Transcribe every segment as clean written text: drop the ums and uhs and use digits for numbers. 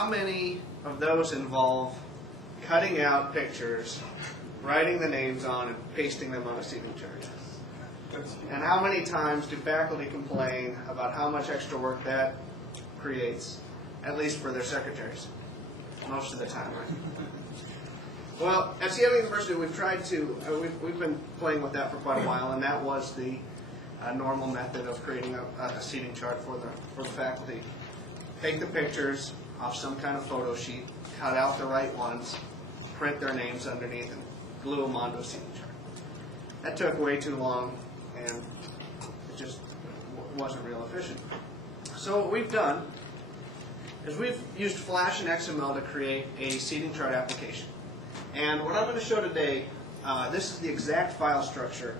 How many of those involve cutting out pictures, writing the names on, and pasting them on a seating chart? And how many times do faculty complain about how much extra work that creates, at least for their secretaries? Most of the time, right? Well, at Seattle University, we've tried to, we've been playing with that for quite a while, and that was the normal method of creating a seating chart for the faculty. Take the pictures off some kind of photo sheet, cut out the right ones, print their names underneath, and glue them onto a seating chart. That took way too long, and it just wasn't real efficient. So what we've done is we've used Flash and XML to create a seating chart application. And what I'm going to show today, this is the exact file structure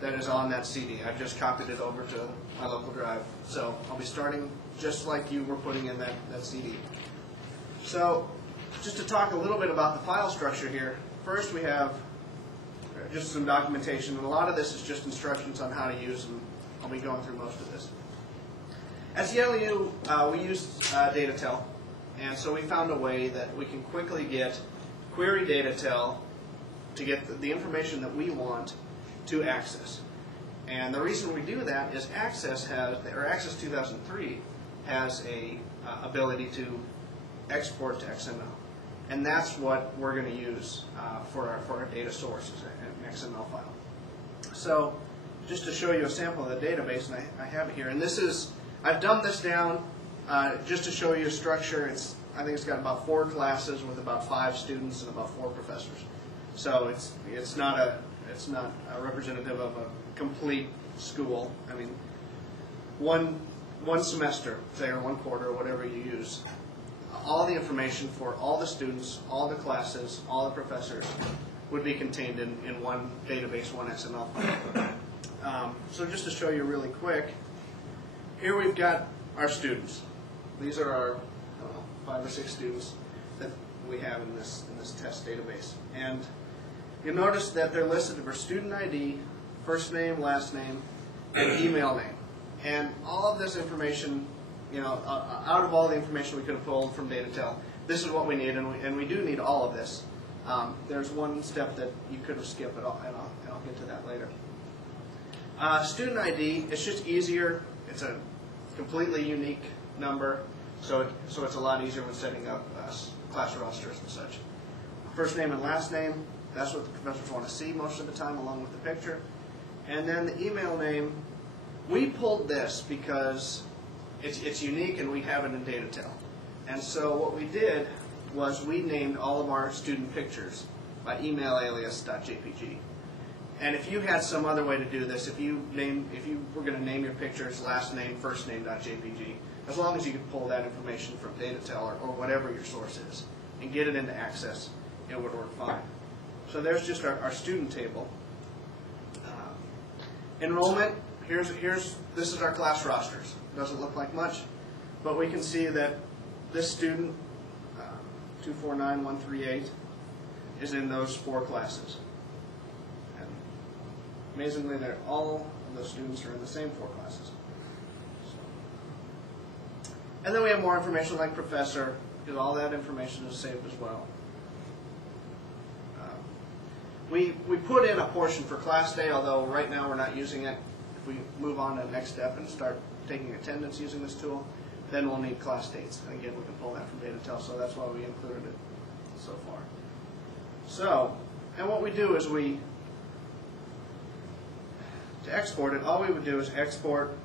that is on that CD. I've just copied it over to my local drive. So I'll be starting just like you were putting in that CD. So just to talk a little bit about the file structure here, first we have just some documentation, and a lot of this is just instructions on how to use them. I'll be going through most of this. At CALI, we use Datatel, and so we found a way that we can quickly get query Datatel to get the information that we want to Access. And the reason we do that is Access 2003 has a ability to export to XML, and that's what we're going to use for our data source, is an XML file. So just to show you a sample of the database, and I have it here, and this is, I've dumbed this down just to show you a structure. I think it's got about 4 classes with about 5 students and about 4 professors. So it's not representative of a complete school. I mean, one semester, say, or 1 quarter, or whatever you use, all the information for all the students, all the classes, all the professors would be contained in one database, one XML file. So just to show you really quick, here we've got our students. These are our 5 or 6 students that we have in this test database. And you'll notice that they're listed for student ID, first name, last name, and email name. And all of this information, out of all the information we could have pulled from Datatel, this is what we need, and we do need all of this. There's one step that you could have skipped, and I'll get to that later. Student ID, it's just easier. It's a completely unique number, so it's a lot easier when setting up class rosters and such. First name and last name, that's what the professors want to see most of the time, along with the picture. And then the email name, we pulled this because it's unique and we have it in Datatel. And so what we did was we named all of our student pictures by emailalias.jpg. And if you had some other way to do this, if you were going to name your pictures last name, first name.jpg, as long as you could pull that information from Datatel or whatever your source is and get it into Access, it would work fine. So there's just our student table. Enrollment, this is our class rosters. It doesn't look like much, but we can see that this student, 249138, is in those 4 classes. And amazingly, all of those students are in the same 4 classes. And then we have more information like professor, because all that information is saved as well. We put in a portion for class day, although right now we're not using it. If we move on to the next step and start taking attendance using this tool, then we'll need class dates. And again, we can pull that from Datatel, so that's why we included it so far. So, and what we do is to export it, all we would do is export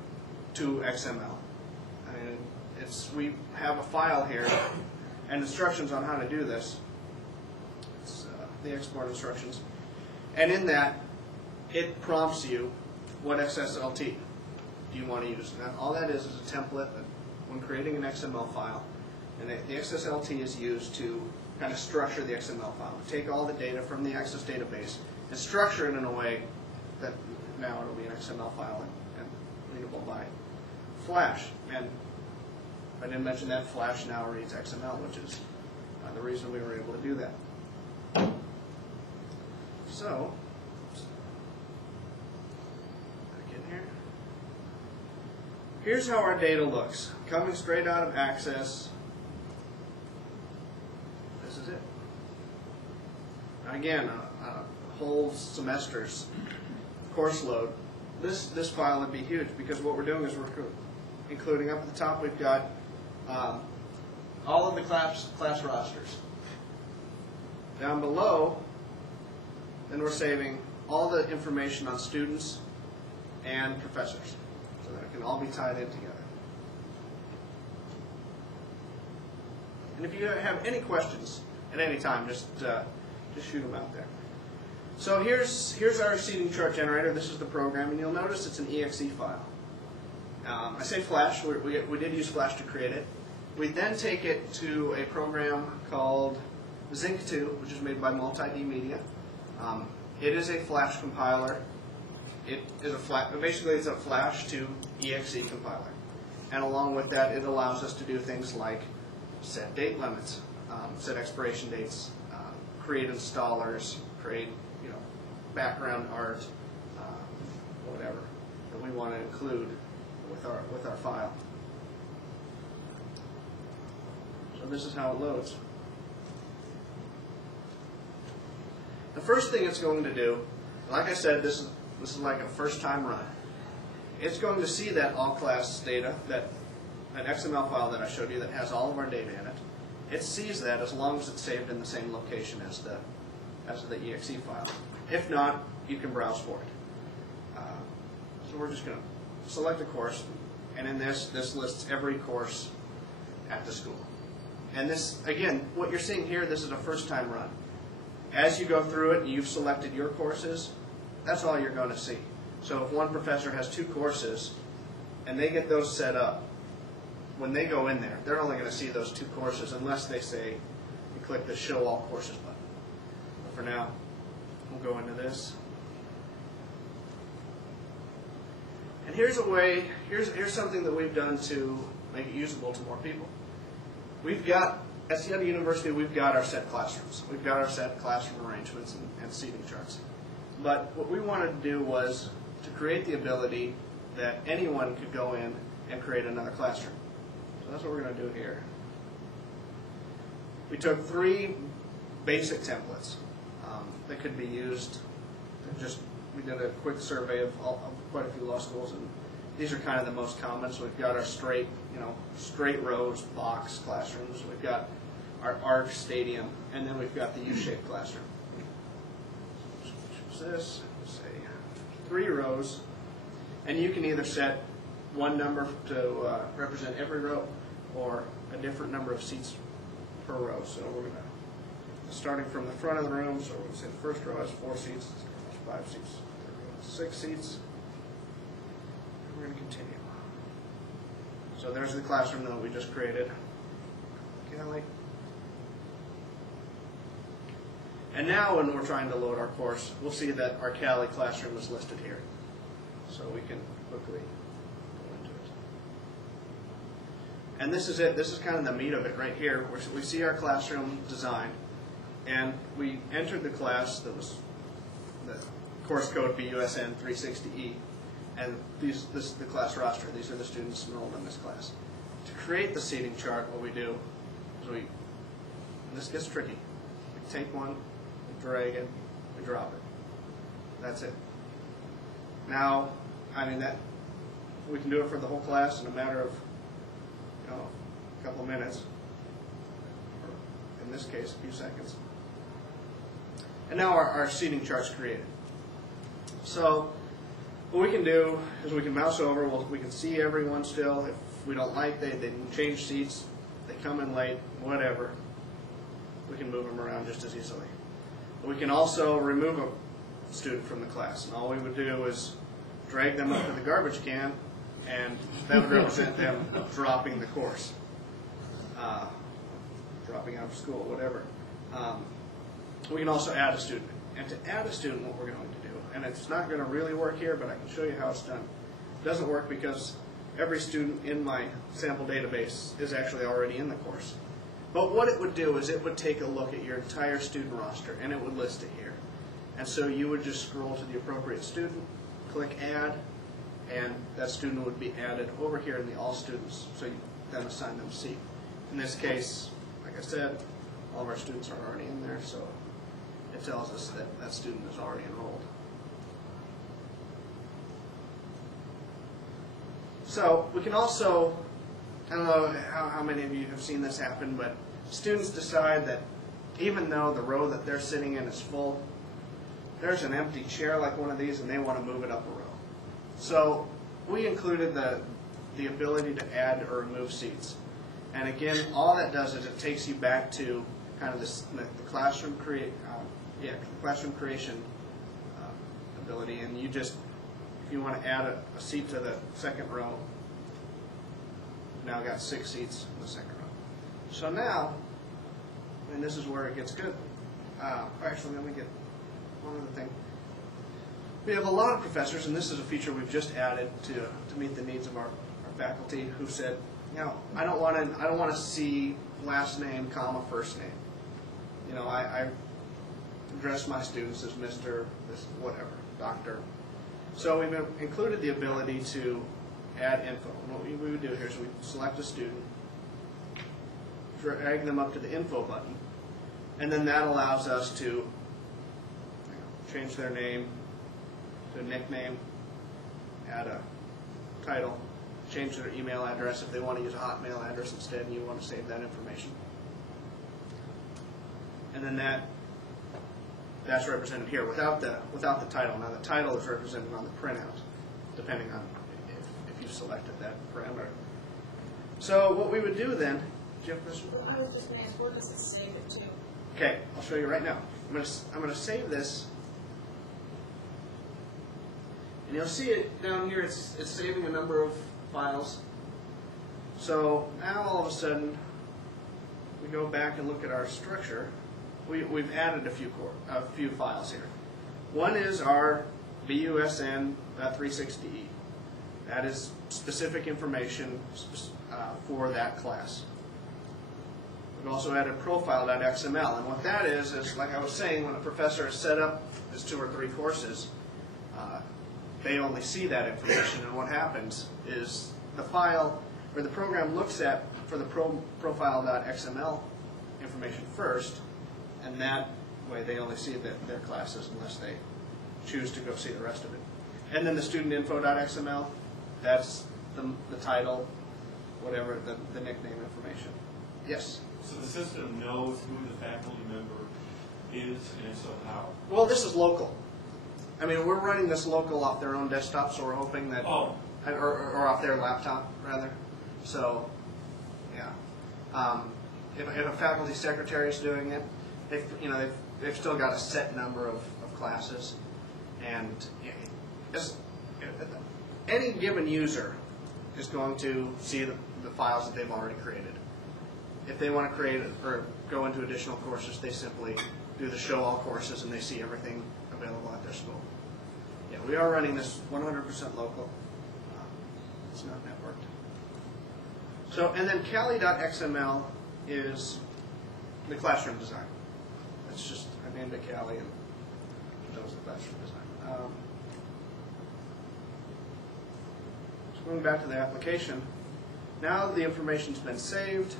to XML. And we have a file here and instructions on how to do this. It's the export instructions. And in that, it prompts you what XSLT do you want to use. And all that is a template that when creating an XML file, and the XSLT is used to kind of structure the XML file. Take all the data from the Access database and structure it in a way that now it'll be an XML file and readable by Flash. And if I didn't mention that, Flash now reads XML, which is the reason we were able to do that. So, back in here. Here's how our data looks. Coming straight out of Access, this is it. Again, a whole semester's course load. This file would be huge because what we're doing is we're including up at the top we've got all of the class rosters. Down below, then we're saving all the information on students and professors so that it can all be tied in together. And if you have any questions at any time, just shoot them out there. So here's our seating chart generator. This is the program, and you'll notice it's an exe file. I say Flash. We did use Flash to create it. We then take it to a program called Zinc 2, which is made by Multi-D Media. It is a Flash compiler. It is basically it's a Flash to exe compiler, and along with that, it allows us to do things like set date limits, set expiration dates, create installers, create background art, whatever that we want to include with our file. So this is how it loads. The first thing it's going to do, like I said, this is like a first-time run. It's going to see that all class data, that XML file that I showed you that has all of our data in it. It sees that as long as it's saved in the same location as the exe file. If not, you can browse for it. So we're just going to select a course, and in this lists every course at the school. And this, again, what you're seeing here, this is a first-time run. As you go through it and you've selected your courses, that's all you're going to see. So if one professor has 2 courses and they get those set up, when they go in there, they're only going to see those 2 courses unless they say, you click the Show All Courses button. But for now, we'll go into this. And here's a way, here's something that we've done to make it usable to more people. We've got, at Seattle University, we've got our set classrooms. We've got our set classroom arrangements and seating charts. But what we wanted to do was to create the ability that anyone could go in and create another classroom. So that's what we're going to do here. We took 3 basic templates that could be used. We did a quick survey of quite a few law schools, and these are kind of the most common. So we've got our straight rows box classrooms. We've got our arc stadium, and then we've got the U-shaped classroom. Choose this. Say 3 rows, and you can either set one number to represent every row, or a different number of seats per row. So we're going to, starting from the front of the room, so we're going to say the first row has 4 seats, 5 seats, 6 seats. And we're going to continue. So there's the classroom that we just created. CALI. And now when we're trying to load our course, we'll see that our CALI classroom is listed here. So we can quickly go into it. And this is it. This is kind of the meat of it right here. We see our classroom design. And we entered the class that was the course code BUSN 360E. And this is the class roster. These are the students enrolled in this class. To create the seating chart, what we do is and this gets tricky. We take one, we drag it, we drop it. That's it. Now, we can do it for the whole class in a matter of a couple of minutes, or in this case, a few seconds. And now our seating chart's created. So what we can do is we can mouse over, we can see everyone still. If we don't like, they can change seats, they come in late, whatever. We can move them around just as easily. We can also remove a student from the class, and all we would do is drag them up to the garbage can, and that would represent them dropping the course, dropping out of school, whatever. We can also add a student. And to add a student, what we're going to do, and it's not going to really work here, but I can show you how it's done. It doesn't work because every student in my sample database is actually already in the course. But what it would do is it would take a look at your entire student roster, and it would list it here. And so you would just scroll to the appropriate student, click Add, and that student would be added over here in the All Students, so you then assign them a seat. In this case, like I said, All of our students are already in there, so it tells us that that student is already enrolled. So we can also, I don't know how many of you have seen this happen, but students decide that even though the row that they're sitting in is full, there's an empty chair like one of these and they want to move it up a row. So we included the ability to add or remove seats. And again, all that does is it takes you back to kind of the classroom classroom creation ability, and you just, if you want to add a seat to the second row, now got 6 seats in the second row. So now, and this is where it gets good. Actually, let me get one other thing. We have a lot of professors, and this is a feature we've just added to meet the needs of our faculty, who said, you know, I don't want to see last name, comma, first name. You know, I address my students as Mr., this, whatever, Doctor. So we've included the ability to add info. And what we would do here is we select a student, drag them up to the info button, and then that allows us to change their name to a nickname, add a title, change their email address if they want to use a Hotmail address instead and you want to save that information. And then that's represented here without the title. Now the title is represented on the printout, depending on if you've selected that parameter. So what we would do then, do you have a question? I was just going to ask, what does it save it to? Okay, I'll show you right now. I'm going to save this, and you'll see it down here. It's saving a number of files. So now all of a sudden, we go back and look at our structure. We've added a few files here. One is our BUSN.360E. That is specific information for that class. We've also added profile.xml, and what that is like I was saying, when a professor has set up his 2 or 3 courses, they only see that information, and what happens is the file, or the program looks at for the profile.xml information first, and that way they only see their classes unless they choose to go see the rest of it. And then the studentinfo.xml, that's the title, whatever, the nickname information. Yes? So the system knows who the faculty member is, and so how? Well, this is local. I mean, we're running this local off their own desktop, so we're hoping that, or off their laptop, rather. So, yeah. If a faculty secretary is doing it, they've still got a set number of classes, and any given user is going to see the files that they've already created. If they want to create or go into additional courses, they simply do the show all courses and they see everything available at their school. Yeah, we are running this 100% local. It's not networked. So, and then CALI.xml is the classroom design. It's just, I named it CALI and that was the classroom design. So going back to the application, now the information's been saved.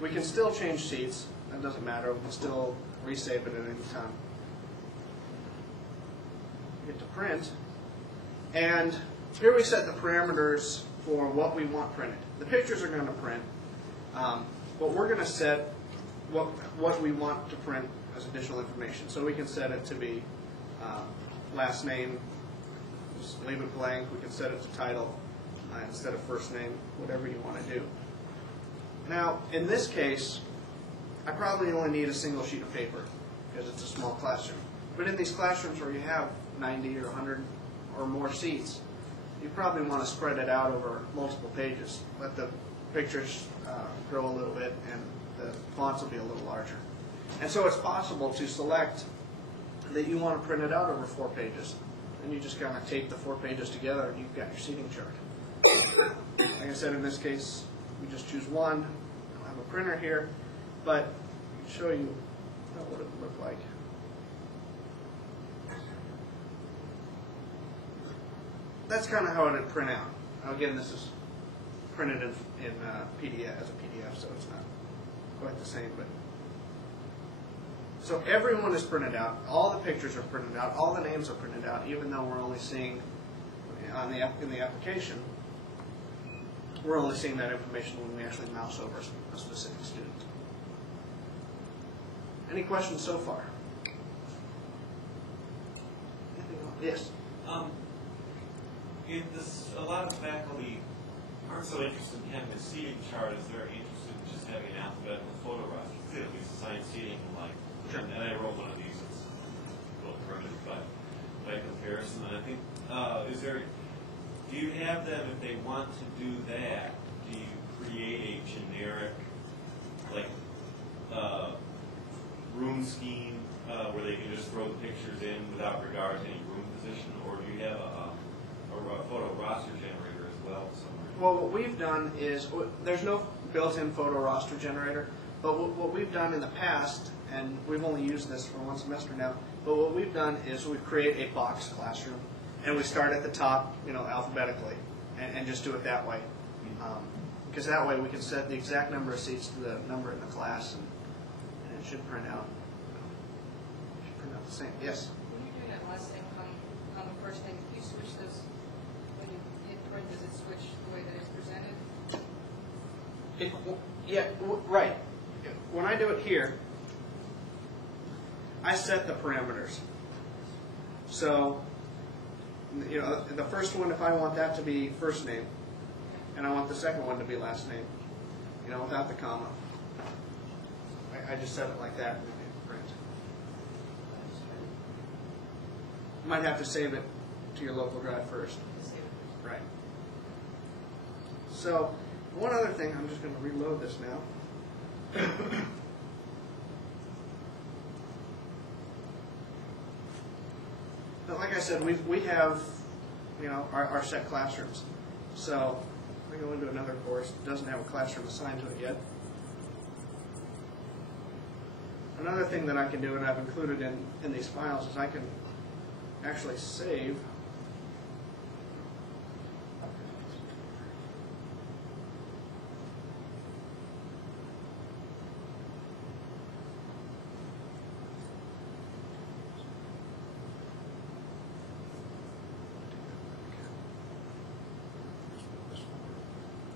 We can still change seats. That doesn't matter. We can still resave it at any time. Hit to print. And here we set the parameters for what we want printed. The pictures are going to print. But we're going to set what we want to print as additional information. So we can set it to be last name. Just leave it blank. We can set it to title instead of first name, whatever you want to do. Now, in this case, I probably only need a single sheet of paper because it's a small classroom. But in these classrooms where you have 90 or 100 or more seats, you probably want to spread it out over multiple pages. Let the pictures grow a little bit and the fonts will be a little larger. And so it's possible to select that you want to print it out over 4 pages. And you just kind of tape the 4 pages together and you've got your seating chart. Like I said, in this case, we just choose one. I don't have a printer here, but I'll show you what it would look like. That's kind of how it would print out. Now, again, this is printed in PDF as a PDF, so it's not quite the same, but So everyone is printed out, all the pictures are printed out, all the names are printed out, even though we're only seeing in the application, we're only seeing that information when we actually mouse over a specific student. Any questions so far? Anything else? Yes? A lot of faculty aren't so interested in having a seating chart as they're interested in just having an alphabetical photo roster. At least assigned seating and like. Sure. And I wrote one of these. It's a little primitive, but by comparison, and I think do you have them if they want to do that? Do you create a generic room scheme where they can just throw the pictures in without regard to any room position, or do you have a photo roster generator as well somewhere? Well, what we've done is, there's no built-in photo roster generator, but what we've done in the past, and we've only used this for one semester now, but what we've done is we create a box classroom, and we start at the top, alphabetically, and just do it that way. Because that way we can set the exact number of seats to the number in the class, and it should print out. The same. Yes? When you're doing that last thing on the first thing, you switch those, when you hit print, does it switch the way that it's presented? Right. When I do it here, I set the parameters. So, the first one, if I want that to be first name, and I want the second one to be last name, without the comma, I just set it like that and hit print. You might have to save it to your local drive first. Right. So, one other thing, I'm just going to reload this now. But like I said, we have, our set classrooms. So, if I go into another course that doesn't have a classroom assigned to it yet. Another thing that I can do, and I've included in these files, is I can actually save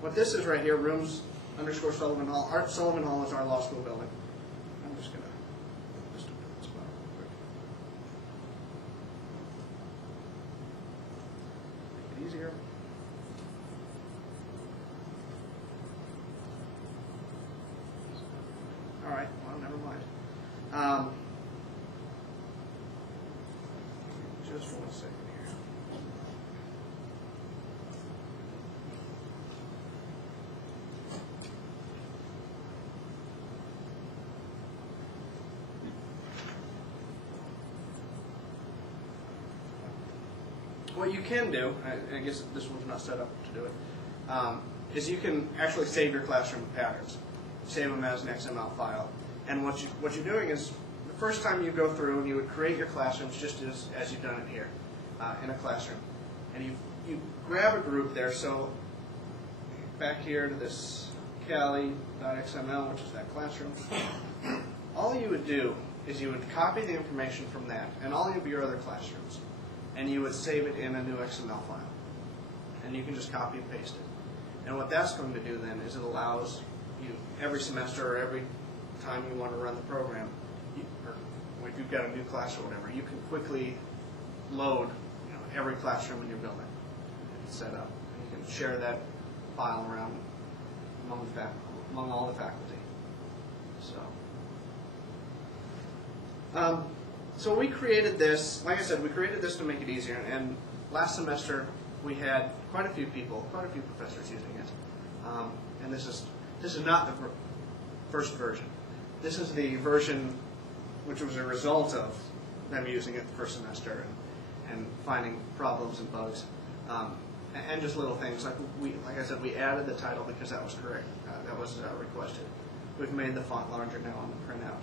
what this is right here, rooms _ Sullivan Hall. Art Sullivan Hall is our law school building. I'm just going to just open this file real quick. Make it easier. All right, well, never mind. Just for 1 second here. What you can do, I guess this one's not set up to do it, is you can actually save your classroom patterns. Save them as an XML file. And what you're doing is, the first time you go through and you would create your classrooms just as you've done it here in a classroom. And you grab a group there, so back here to this CALI.xml, which is that classroom. All you would do is you would copy the information from that and all of your other classrooms, and you would save it in a new XML file. And you can just copy and paste it. And what that's going to do then is it allows you, every semester or every time you want to run the program, or if you've got a new class or whatever, you can quickly load every classroom in your building. It's set up. And you can share that file around among all the faculty. So we created this, like I said, we created this to make it easier, and last semester we had quite a few professors using it. And this is not the first version. This is the version which was a result of them using it the first semester and finding problems and bugs. And just little things, like I said, we added the title because that was correct, that was requested. We've made the font larger now on the printout.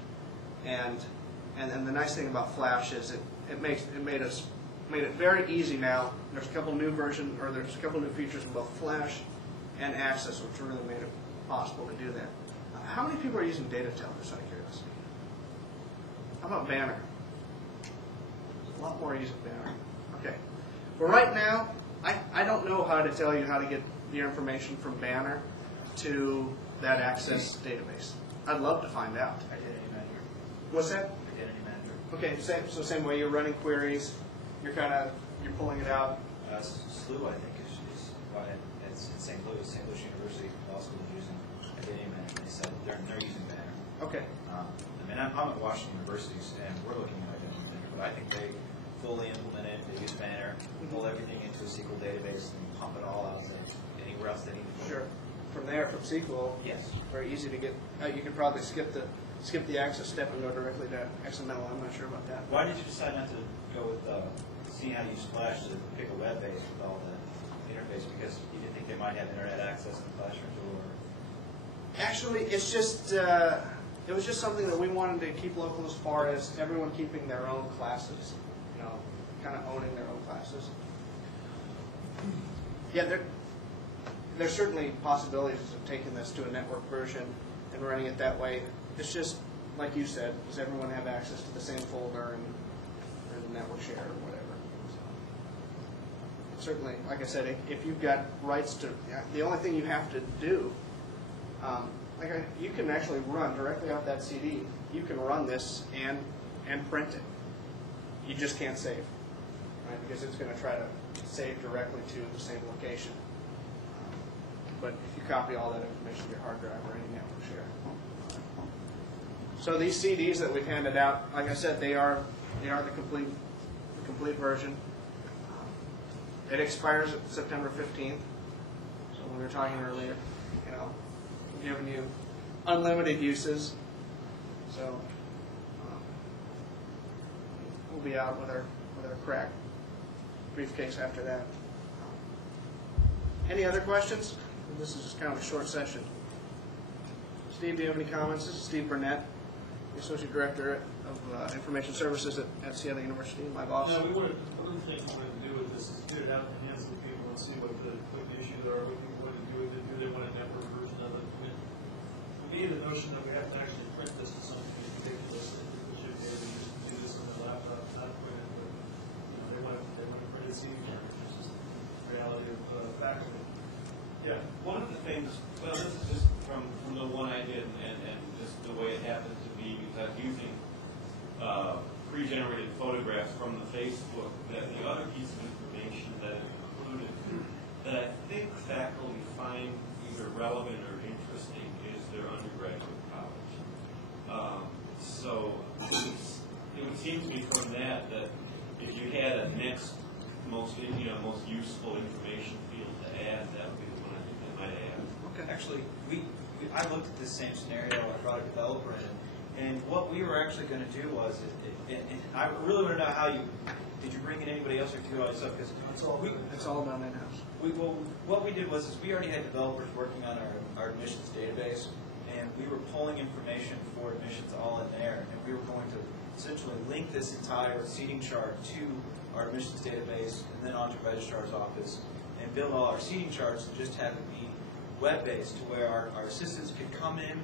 And the nice thing about Flash is it made it very easy now. There's a couple new features in both Flash and Access, which really made it possible to do that. How many people are using Datatel, just out of curiosity? How about Banner? A lot more ease with Banner. Okay. For right now, I don't know how to tell you how to get your information from Banner to that Access database. I'd love to find out. Identity manager. What's that? Identity manager. Okay, same way you're running queries, you're pulling it out. SLU, I think, is it's in St. Louis. St. Louis University Law School is using Identity Manager. They said they're using Banner. Okay. I mean, I'm at Washington University, and we're looking at Identity Manager, but I think they fully implement it. They use Banner, pull everything into a SQL database, and pump it all out anywhere else they need to. Sure. From there, from SQL, Yes. very easy to get. You could probably skip the Access step and go directly to XML. I'm not sure about that. Why did you decide not to go with seeing how to use Flash to pick a web base with all the interface? Because you didn't think they might have internet access in the classrooms, or? Actually, it's just it was just something that we wanted to keep local as far as everyone keeping their own classes, kind of owning their own classes. Yeah, there's certainly possibilities of taking this to a network version and running it that way. It's just, like you said, does everyone have access to the same folder and the network share or whatever? So, certainly, like I said, if you've got rights to, the only thing you have to do, you can actually run directly off that CD. You can run this and print it. You just can't save, right? Because it's going to try to save directly to the same location. But if you copy all that information to your hard drive or any network share. So these CDs that we've handed out, like I said, they are the complete version. It expires September 15th. So when we were talking earlier, giving you unlimited uses. So we'll be out with our crack briefcase after that. Any other questions? This is just kind of a short session. Steve, do you have any comments? This is Steve Burnett, the Associate Director of Information Services at Seattle University, my boss. No, one of the things we wanted to do with this is get it out in the hands of the people and see what the issues are, what people want to do with it, do they want a network version of it. For me, the notion that we have to actually print this is something ridiculous. We should be able to just do this on their laptop, not print it, but they want to print it CD form, which is the reality of faculty. Yeah, one of the things, well, this is just from the one I did and just the way it happened to be, because I'm using pre-generated photographs from the Facebook, that the other piece of information that is included that I think faculty find either relevant or interesting is their undergraduate college. So it would seem to me from that if you had a next most useful information field to add, that would be the one I think they might add. Okay. Actually, I looked at this same scenario. I brought a developer in, and what we were actually going to do was, and I really want to know how did you bring in anybody else or do all this stuff? Because it's all done in-house. What we did was we already had developers working on our admissions database, and we were pulling information for admissions all in there, and we were going to essentially link this entire seating chart to our admissions database and then onto registrar's office and build all our seating charts and just have it be web-based to where our assistants could come in,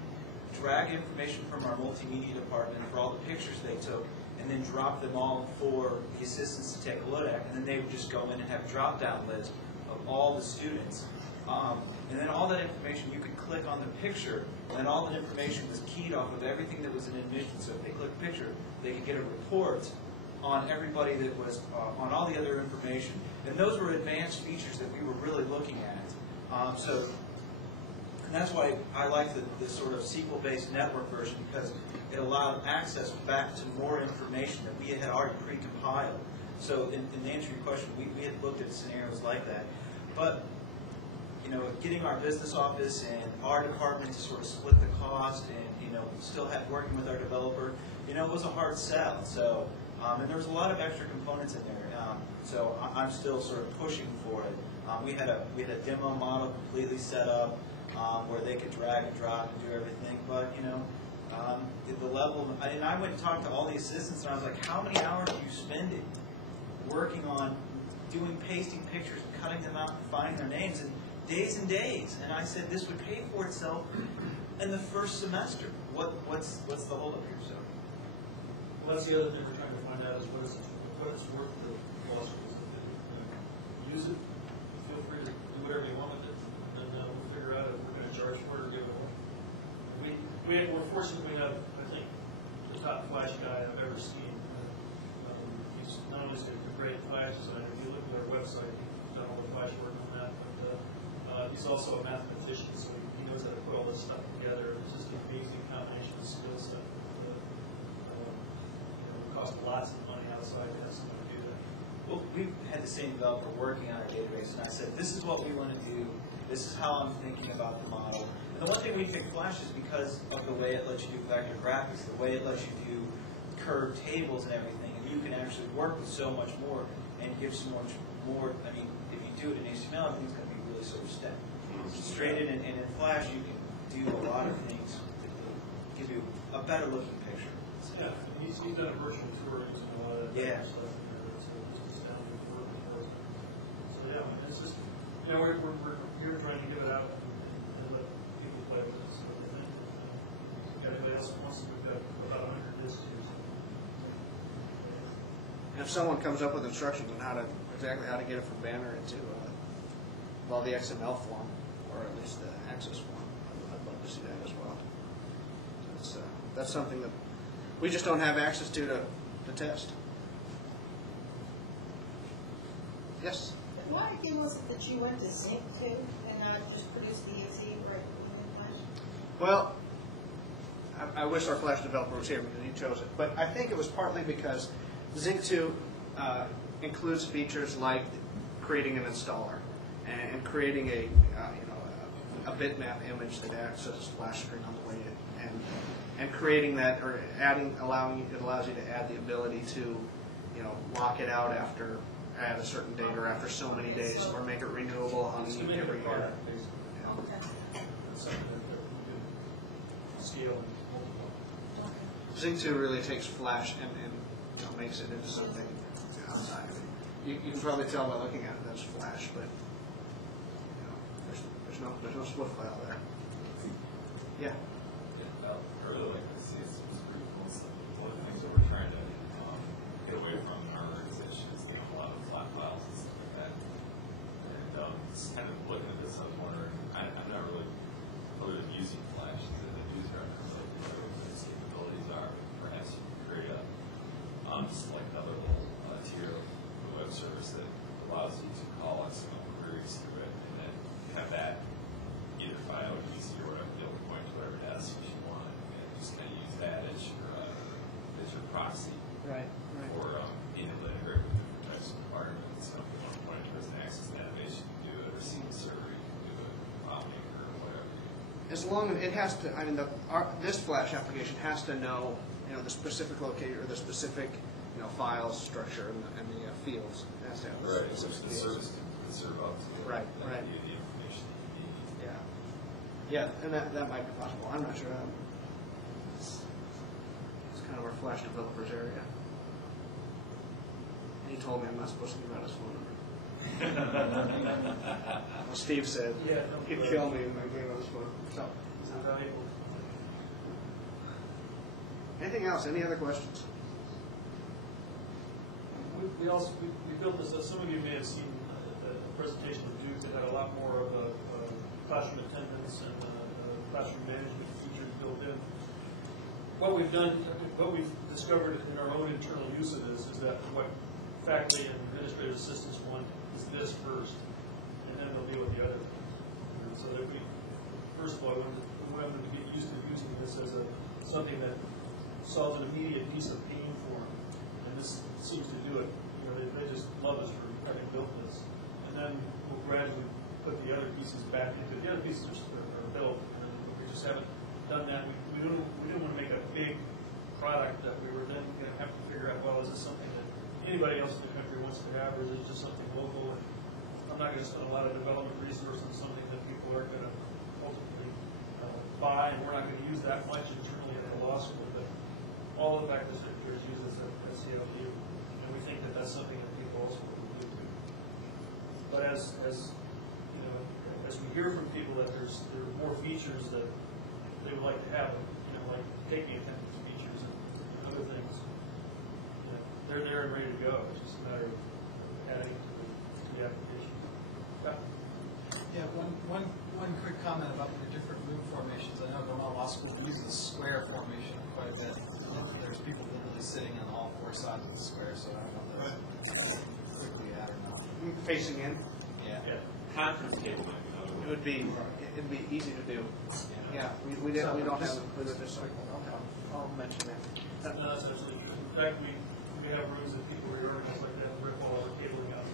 drag information from our multimedia department for all the pictures they took, and then drop them all for the assistants to take a look at. And then they would just go in and have a drop-down list of all the students. And then all that information, you could click on the picture, and then all that information was keyed off of everything that was in admission. So if they click picture, they could get a report on everybody that was on all the other information. And those were advanced features that we were really looking at. And that's why I like the sort of SQL-based network version, because it allowed access back to more information that we had already pre-compiled. So in answer to your question, we had looked at scenarios like that. But getting our business office and our department to sort of split the cost and still working with our developer, it was a hard sell. So and there was a lot of extra components in there. So I'm still sort of pushing for it. We had a demo model completely set up where they could drag and drop and do everything. But the level, and I went and talked to all the assistants, and I was like, how many hours are you spending working on pasting pictures and cutting them out and finding their names, and days and days? And I said, this would pay for itself in the first semester. What's the holdup here? So Well, that's the other thing we're trying to find out is what it's worth for law schools. Use it, feel free to do whatever you want with it, and then we'll figure out if we're going to charge for it or give it away. We're fortunate we have, I think, the top Flash guy I've ever seen. He's not only a great Flash designer, if you look at our website, he's done all the Flash work on that, but he's also a mathematician, so he knows how to put all this stuff together. It's just an amazing combination of skill set. It costs lots of money outside to have someone do that. Well, we've had the same developer working on our database, and I said, this is what we want to do. This is how I'm thinking about the model. And the one thing we picked Flash is because of the way it lets you do vector graphics, the way it lets you do curved tables and everything. And you can actually work with so much more and give so much more. I mean, if you do it in HTML, everything's going to be really sort of straight in. And in Flash, you can do a lot of things that will give you a better looking picture. Yeah, he's done a virtual tour using a lot of that Yeah. stuff. It's astounding work for us. So yeah, it's just, you know, we're here trying to give it out and let people play with it. So if anybody else wants to, we've got about 100 discs here. And if someone comes up with instructions on exactly how to get it from Banner into the XML form, or at least the Access form, I'd love to see that as well. So that's something that we just don't have access to test. Yes? But why again was it that you went to Zinc to and not just produce the exe right in Flash? Well, I wish our Flash developer was here because he chose it. But I think it was partly because Zinc 2 includes features like creating an installer and creating a bitmap image that acts as a splash screen on the way in, and creating that, or it allows you to add the ability to lock it out at a certain date or after so many days, or make it renewable on So make it every a year. product, basically. Okay. It's something that we can scale and multiply. Zinc 2 really takes Flash and makes it into something outside of it. You can probably tell by looking at it that's Flash, but there's no Swift file there. Yeah. I really like to see some pretty cool stuff. One of the things that we're trying to get away from in our organization is a lot of flat files and stuff like that. And just kind of looking at this, I was wondering, I'm not really other than using Flash as a user, I don't know what its capabilities are. Perhaps you can create just like another little tier of the web service that allows you to call XML queries through it, and then have that either file or easy or whatever, be able to point to whatever database you want, and just kind of use that as your proxy Right. for being able to integrate with different types of environments. So if you want to point to an access database, you can do it, or SQL Server, you can do it, FileMaker, or whatever. As long as it has to, this Flash application has to know, the specific locator, or the specific, file structure and the fields. It has to have the Which specific the fields. service can serve up to. Right, right. Give you the information that you need. Yeah, and that might be possible. I'm not sure. It's kind of our Flash developers area. And he told me I'm not supposed to give out his phone number. Well, Steve said he'd kill me if I gave out his phone. So, Is it valuable? anything else? Any other questions? We built this, some of you may have seen the presentation of Duke that had a lot more of a classroom attendance and classroom management features built in. What we've done, what we've discovered in our own internal use of this is that what faculty and administrative assistants want is this first, and then they'll deal with the other. And so that first of all, we want them to get used to using this as something that solves an immediate piece of pain for them, and this seems to do it. They just love us for having built this, and then we'll gradually put the other pieces back into it. The other pieces are built, and we just haven't done that. We didn't want to make a big product that we were then going to have to figure out, well, is this something that anybody else in the country wants to have, or is it just something local? And I'm not going to spend a lot of development resource on something that people are going to ultimately buy, and we're not going to use that much internally at the law school. But all of the faculty sectors use this at CLU, and we think that that's something that people also will do too. But as we hear from people that there are more features that they would like to have, like taking attendance features and other things, they're there and ready to go. It's just a matter of adding to the application. Yeah, one quick comment about the different room formations. I know Vermont Law School uses the square formation quite a bit. There's people literally sitting on all four sides of the square, so I don't know if that's quickly add or not. Facing in, Yeah. Conference table might be another one. it'd be easy to do. Yeah, we don't have included this, so I'll mention that. No, that's absolutely true. In fact, we have rooms that people reorganize like that and rip all the cabling out.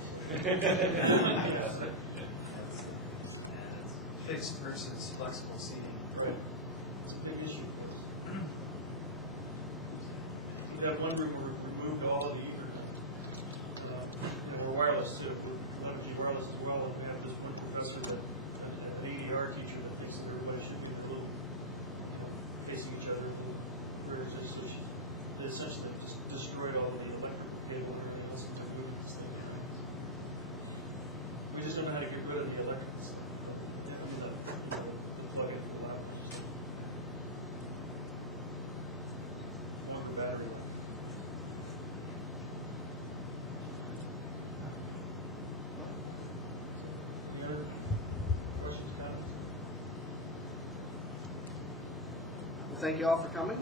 Fixed versus flexible seating. Right. It's a big issue. We have one room where we moved all of the Ethernet. And we're wireless, so if we want to be wireless as well, we have this one professor, an ADR teacher, that thinks that everybody should be a little facing each other, very association. They essentially just destroyed all of the electric cable and everything else to move this thing around. We just don't know how to get rid of the electrics. Plug in for that. One battery. Any other questions, comments? Well, thank you all for coming.